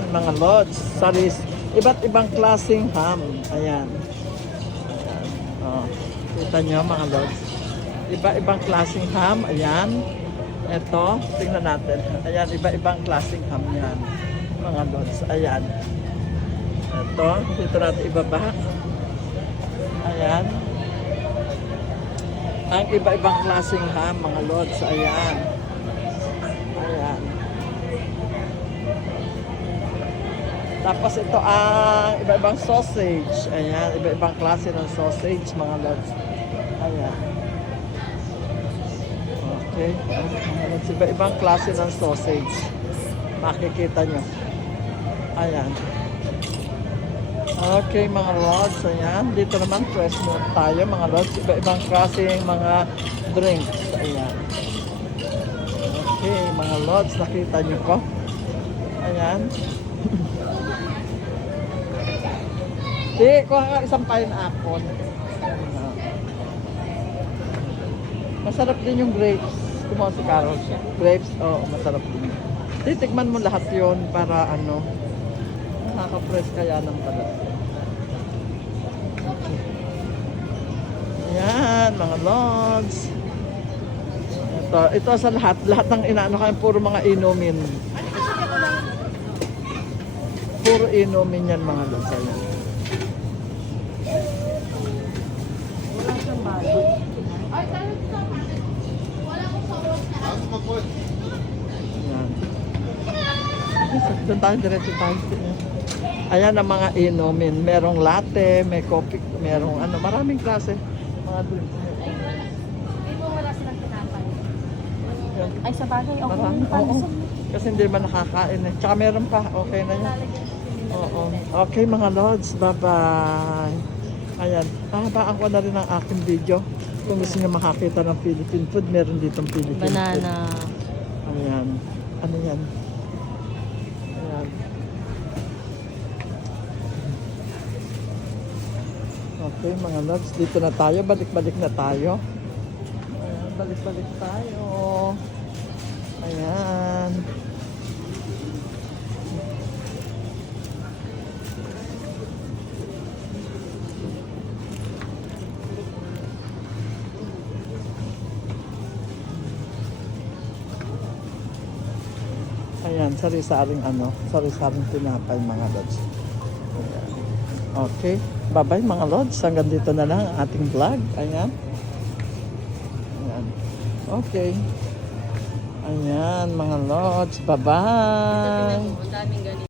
Ayan, mga lods. Saris, iba't ibang klaseng ham. Ayan. Ayan. Oh, kita nyo mga lods. Iba-ibang klaseng ham. Ayan. Ito, tingnan natin. Ayan, iba-ibang klaseng ham yan. Mga lods. Ayan. Ito, dito natin ibaba. Ayan. Ang iba-ibang klaseng ham, mga. Ayan. Ayan. Tapos ito ang iba-ibang sausage. Ayan, iba-ibang klase ng sausage, mga lods. Ayan. Okay. Lods, iba-ibang klase ng sausage. Makikita nyo. Ayan. Okay, mga lods. Ayan. Dito naman, fresh milk tayo, mga lods. Iba-ibang klase ng mga drinks. Ayan. Okay, mga lods. Nakita nyo po. Ayan. Di, kuha ka isang pineapple. Masarap din yung grapes. Kumuha si Carol siya. Grapes, oo, masarap din. Titikman mo lahat yon para ano, nakaka-press kaya ng pala. Ayan, mga logs. Ito, ito sa lahat. Lahat ng inaano kayo, puro mga inumin. Puro inumin yan mga logs. Ayan. Doon tayo, diretso tayo. Ayan ang mga inumin. Merong latte, may coffee, merong ano, maraming klase. Mga drinks. Mo wala. Ay, sa bagay, okay. Marami. Oo. Kasi hindi man nakakain eh. Tsaka meron pa. Okay na yan. Oo. Okay mga lords. Bye-bye. Ayan. Pahabaan ko na rin ang aking video. Kung gusto niyo makakita ng Philippine food, meron ditong Philippine food. Banana. Ayan. Ano yan? Ayan. Okay, mga lods. Dito na tayo. Balik-balik na tayo. Balik-balik tayo. Ayan. Ayan, sari-saring ano, sari-saring tinapay mga lods. Ayan. Okay, bye-bye mga lods. Hanggang dito na lang ang ating vlog. Ayan. Ayan. Okay. Ayan mga lods, bye-bye.